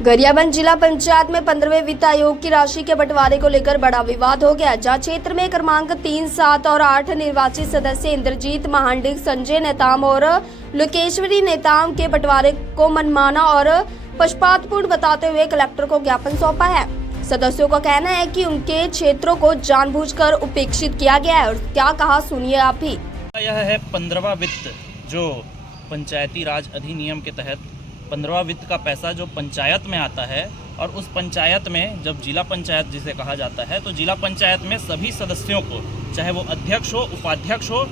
गरियाबंद जिला पंचायत में 15वें वित्त आयोग की राशि के बंटवारे को लेकर बड़ा विवाद हो गया, जहां क्षेत्र में क्रमांक 3, 7 और 8 निर्वाचित सदस्य इंद्रजीत महांडिक, संजय नेताम और लोकेश्वरी नेताम के बंटवारे को मनमाना और पक्षपातपूर्ण बताते हुए कलेक्टर को ज्ञापन सौंपा है। सदस्यों का कहना है कि उनके क्षेत्रों को जानबूझकर उपेक्षित किया गया है। और क्या कहा, सुनिए आप भी। यह है 15वां वित्त जो पंचायती राज अधिनियम के तहत 15वां वित्त का पैसा जो पंचायत में आता है, और उस पंचायत में जब जिला पंचायत जिसे कहा जाता है, तो जिला पंचायत में सभी सदस्यों को, चाहे वो अध्यक्ष हो, उपाध्यक्ष हो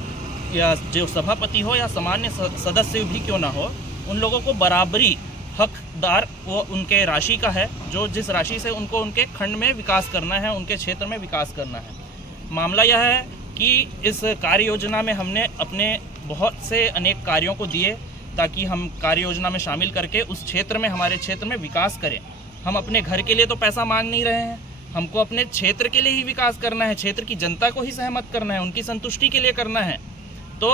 या जो सभापति हो या सामान्य सदस्य भी क्यों ना हो, उन लोगों को बराबरी हकदार वो उनके राशि का है, जो जिस राशि से उनको उनके खंड में विकास करना है, उनके क्षेत्र में विकास करना है। मामला यह है कि इस कार्य योजना में हमने अपने बहुत से अनेक कार्यों को दिए ताकि हम कार्य योजना में शामिल करके उस क्षेत्र में, हमारे क्षेत्र में विकास करें। हम अपने घर के लिए तो पैसा मांग नहीं रहे हैं, हमको अपने क्षेत्र के लिए ही विकास करना है, क्षेत्र की जनता को ही सहमत करना है, उनकी संतुष्टि के लिए करना है। तो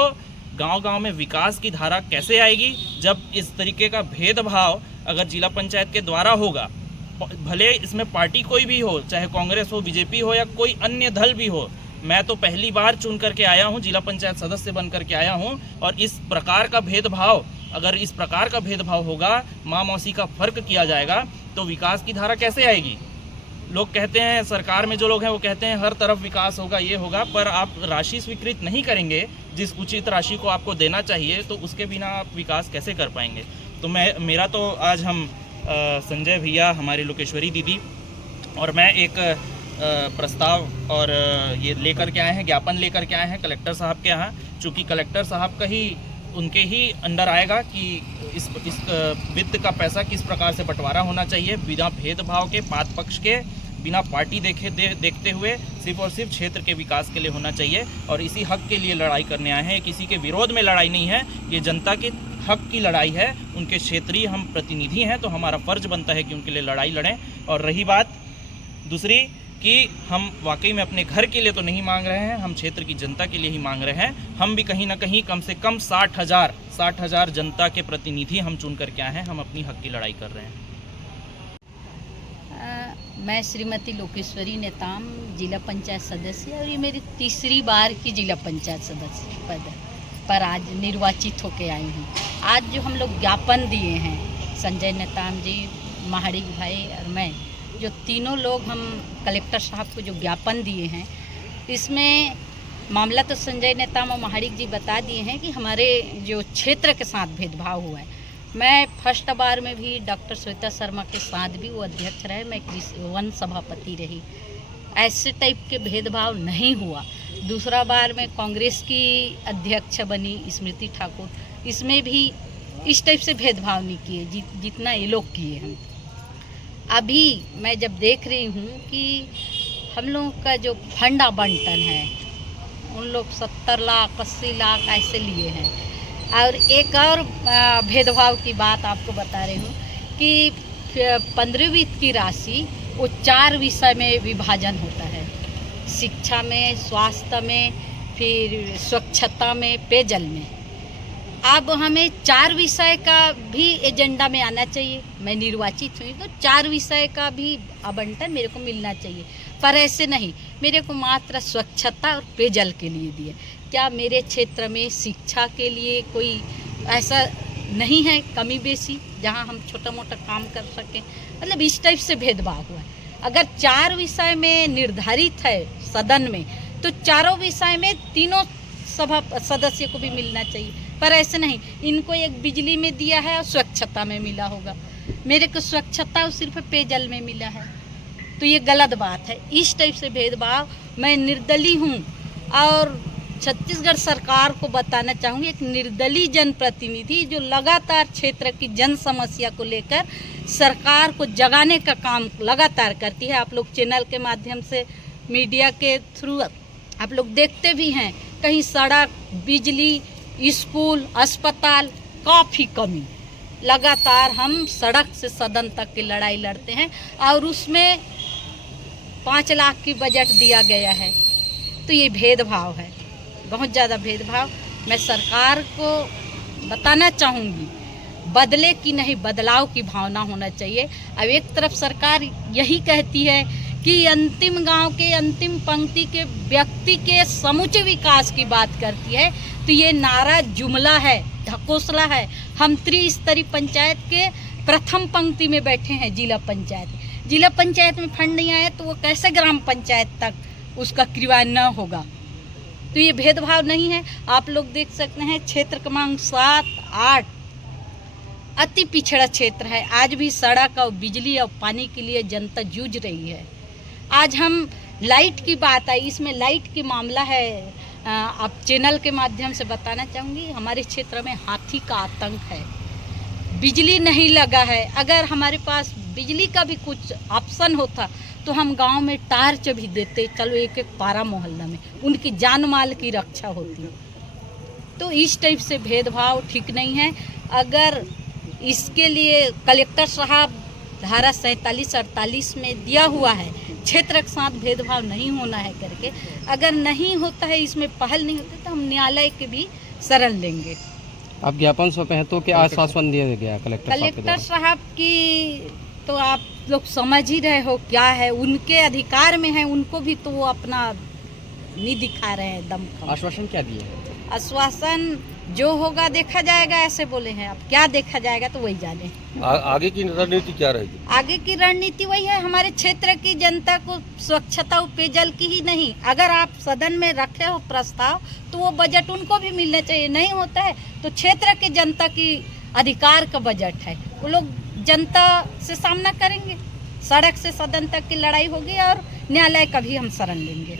गांव-गांव में विकास की धारा कैसे आएगी जब इस तरीके का भेदभाव अगर जिला पंचायत के द्वारा होगा, भले इसमें पार्टी कोई भी हो, चाहे कांग्रेस हो, बीजेपी हो या कोई अन्य दल भी हो। मैं तो पहली बार चुन करके आया हूँ, जिला पंचायत सदस्य बन करके आया हूँ, और इस प्रकार का भेदभाव, अगर इस प्रकार का भेदभाव होगा, माँ मौसी का फर्क किया जाएगा, तो विकास की धारा कैसे आएगी। लोग कहते हैं, सरकार में जो लोग हैं वो कहते हैं हर तरफ विकास होगा, ये होगा, पर आप राशि स्वीकृत नहीं करेंगे जिस उचित राशि को आपको देना चाहिए, तो उसके बिना आप विकास कैसे कर पाएंगे। तो मेरा तो आज हम संजय भैया, हमारी लोकेश्वरी दीदी और मैं एक प्रस्ताव और ये लेकर के आए हैं, ज्ञापन लेकर के आए हैं कलेक्टर साहब के यहाँ। चूँकि कलेक्टर साहब का ही, उनके ही अंडर आएगा कि इस वित्त का पैसा किस प्रकार से बंटवारा होना चाहिए, बिना भेदभाव के, पात पक्ष के, बिना पार्टी देखते हुए सिर्फ और सिर्फ क्षेत्र के विकास के लिए होना चाहिए। और इसी हक के लिए लड़ाई करने आए हैं, किसी के विरोध में लड़ाई नहीं है, ये जनता के हक की लड़ाई है। उनके क्षेत्रीय हम प्रतिनिधि हैं, तो हमारा फर्ज बनता है कि उनके लिए लड़ाई लड़ें। और रही बात दूसरी कि हम वाकई में अपने घर के लिए तो नहीं मांग रहे हैं, हम क्षेत्र की जनता के लिए ही मांग रहे हैं। हम भी कहीं ना कहीं कम से कम 60,000 जनता के प्रतिनिधि हम चुन करके आए हैं, हम अपनी हक की लड़ाई कर रहे हैं। मैं श्रीमती लोकेश्वरी नेताम, जिला पंचायत सदस्य, और ये मेरी तीसरी बार की जिला पंचायत सदस्य पद पर आज निर्वाचित होके आई हूँ। आज जो हम लोग ज्ञापन दिए हैं, संजय नेताम जी, महाडिक भाई और मैं, जो तीनों लोग हम कलेक्टर साहब को जो ज्ञापन दिए हैं, इसमें मामला तो संजय नेताम और महाडिक जी बता दिए हैं कि हमारे जो क्षेत्र के साथ भेदभाव हुआ है। मैं फर्स्ट बार में भी डॉक्टर श्वेता शर्मा के साथ भी वो अध्यक्ष रहे, मैं वन सभापति रही, ऐसे टाइप के भेदभाव नहीं हुआ। दूसरा बार में कांग्रेस की अध्यक्ष बनी स्मृति ठाकुर, इसमें भी इस टाइप से भेदभाव नहीं किए जितना ये लोग किए हैं। अभी मैं जब देख रही हूँ कि हम लोगों का जो फंड आवंटन है, उन लोग 70 लाख 80 लाख ऐसे लिए हैं। और एक और भेदभाव की बात आपको बता रही हूँ कि 15वीं वित्त की राशि वो 4 विषय में विभाजन होता है, शिक्षा में, स्वास्थ्य में, फिर स्वच्छता में, पेयजल में। अब हमें 4 विषय का भी एजेंडा में आना चाहिए। मैं निर्वाचित हुई तो 4 विषय का भी आवंटन मेरे को मिलना चाहिए, पर ऐसे नहीं, मेरे को मात्र स्वच्छता और पेयजल के लिए दिए। क्या मेरे क्षेत्र में शिक्षा के लिए कोई ऐसा नहीं है कमी बेसी जहां हम छोटा मोटा काम कर सकें? मतलब इस टाइप से भेदभाव हुआ है। अगर 4 विषय में निर्धारित है सदन में, तो चारों विषय में तीनों सभा सदस्य को भी मिलना चाहिए, पर ऐसे नहीं। इनको एक बिजली में दिया है और स्वच्छता में मिला होगा, मेरे को स्वच्छता और सिर्फ पेयजल में मिला है, तो ये गलत बात है। इस टाइप से भेदभाव मैं निर्दलीय हूँ, और छत्तीसगढ़ सरकार को बताना चाहूँगी, एक निर्दलीय जनप्रतिनिधि जो लगातार क्षेत्र की जन समस्या को लेकर सरकार को जगाने का काम लगातार करती है। आप लोग चैनल के माध्यम से, मीडिया के थ्रू आप लोग देखते भी हैं, कहीं सड़क, बिजली, स्कूल, अस्पताल, काफ़ी कमी। लगातार हम सड़क से सदन तक की लड़ाई लड़ते हैं, और उसमें 5 लाख की बजट दिया गया है, तो ये भेदभाव है, बहुत ज़्यादा भेदभाव। मैं सरकार को बताना चाहूँगी, बदले की नहीं, बदलाव की भावना होना चाहिए। अब एक तरफ सरकार यही कहती है कि अंतिम गांव के अंतिम पंक्ति के व्यक्ति के समूचे विकास की बात करती है, तो ये नारा जुमला है, ढकोसला है। हम त्रिस्तरीय पंचायत के प्रथम पंक्ति में बैठे हैं। जिला पंचायत में फंड नहीं आया तो वो कैसे ग्राम पंचायत तक उसका क्रियान्वयन न होगा? तो ये भेदभाव नहीं है। आप लोग देख सकते हैं क्षेत्र क्रमांक 7, 8 अति पिछड़ा क्षेत्र है। आज भी सड़क और बिजली और पानी के लिए जनता जूझ रही है। आज हम लाइट की बात आई, इसमें लाइट की मामला है। आप चैनल के माध्यम से बताना चाहूँगी, हमारे क्षेत्र में हाथी का आतंक है, बिजली नहीं लगा है। अगर हमारे पास बिजली का भी कुछ ऑप्शन होता तो हम गांव में टार्च भी देते, चलो एक एक पारा मोहल्ला में उनकी जान माल की रक्षा होती। तो इस टाइप से भेदभाव ठीक नहीं है। अगर इसके लिए कलेक्टर साहब धारा 47-48 में दिया हुआ है क्षेत्र के साथ भेदभाव नहीं होना है करके, अगर नहीं होता है, इसमें पहल नहीं होती, तो हम न्यायालय के भी शरण लेंगे। आप ज्ञापन सौंपे हैं तो क्या आश्वासन दिया गया कलेक्टर साहब की? तो आप लोग समझ ही रहे हो क्या है, उनके अधिकार में है, उनको भी तो वो अपना नहीं दिखा रहे हैं दम। आश्वासन क्या दिए? आश्वासन जो होगा देखा जाएगा, ऐसे बोले हैं। अब क्या देखा जाएगा तो वही जाने। आगे की रणनीति क्या रहेगी? आगे की रणनीति वही है, हमारे क्षेत्र की जनता को स्वच्छता और पेयजल की ही नहीं। अगर आप सदन में रखे हो प्रस्ताव तो वो बजट उनको भी मिलना चाहिए। नहीं होता है तो क्षेत्र की जनता की अधिकार का बजट है, वो लोग जनता से सामना करेंगे। सड़क से सदन तक की लड़ाई होगी और न्यायालय का भी हम शरण लेंगे।